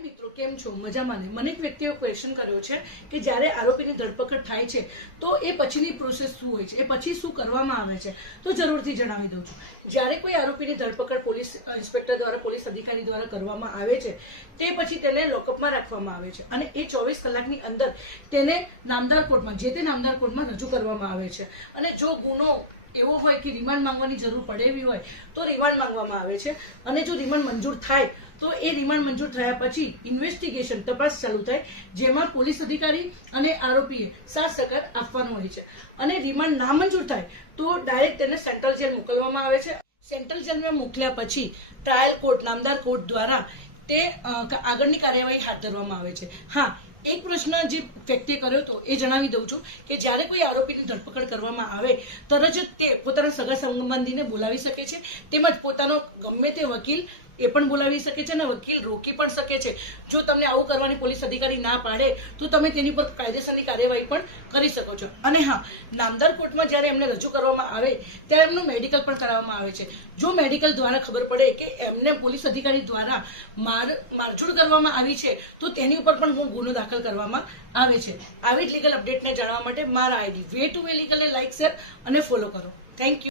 हाय मित्रों, केम छो? मजामाने? મને એક વ્યક્તિએ ક્વેશ્ચન કર્યો છે કે જ્યારે આરોપીની ધરપકડ થાય છે તો એ પછીની પ્રોસેસ શું હોય છે, એ પછી શું કરવામાં આવે છે, તો જરૂરથી જણાવી દઉં છું. જ્યારે કોઈ આરોપીની ધરપકડ પોલીસ ઇન્સ્પેક્ટર દ્વારા, પોલીસ અધિકારી દ્વારા કરવામાં આવે છે તે પછી તેને લોકઅપમાં રાખવામાં આવે છે અને એ 24 કલાકની અંદર તેને નામદાર કોર્ટમાં, જે તે નામદાર કોર્ટમાં રજૂ કરવામાં આવે છે. અને જો ગુનો એવો હોય કે રિમાન્ડ માંગવાની જરૂર પડે એવી હોય તો રિમાન્ડ માંગવામાં આવે છે અને જો રિમાન્ડ મંજૂર થાય તો એ રિમાન્ડ મંજૂર થયા પછી ઇન્વેસ્ટિગેશન, તપાસ ચાલુ થાય, જેમાં પોલીસ અધિકારી અને આરોપીએ સાથ સહકાર આપવાનો હોય છે. અને રિમાન્ડ ના મંજૂર થાય તો ડાયરેક્ટ તેને સેન્ટ્રલ જેલ મોકલવામાં આવે છે. સેન્ટ્રલ જેલમાં મોકલ્યા પછી ટ્રાયલ કોર્ટ, નામદાર કોર્ટ દ્વારા તે આગળની કાર્યવાહી હાથ ધરવામાં આવે છે. હા, એક પ્રશ્ન જે વ્યક્તિએ કર્યો હતો એ જણાવી દઉં છું કે જ્યારે કોઈ આરોપીની ધરપકડ કરવામાં આવે તરત જ તે પોતાના સગા સંબંધીને બોલાવી શકે છે, તેમજ પોતાનો ગમે તે વકીલ એ પણ બોલાવી શકે છે અને વકીલ રોકી પણ શકે છે. જો તમને આવું કરવાની પોલીસ અધિકારી ના પાડે તો તમે તેની પર કાયદેસરની કાર્યવાહી પણ કરી શકો છો. અને હા, નામદાર કોર્ટમાં જ્યારે એમને રજૂ કરવામાં આવે ત્યારે એમનું મેડિકલ પણ કરાવવામાં આવે છે. જો મેડિકલ દ્વારા ખબર પડે કે એમને પોલીસ અધિકારી દ્વારા મારઝૂડ કરવામાં આવી છે તો તેની ઉપર પણ ગુનો દાખલ કરવામાં આવે છે. આવી જ લીગલ અપડેટને જાણવા માટે મારા આઈડી વે ટુ વે લીગલને લાઈક, શેર અને ફોલો કરો. Thank you.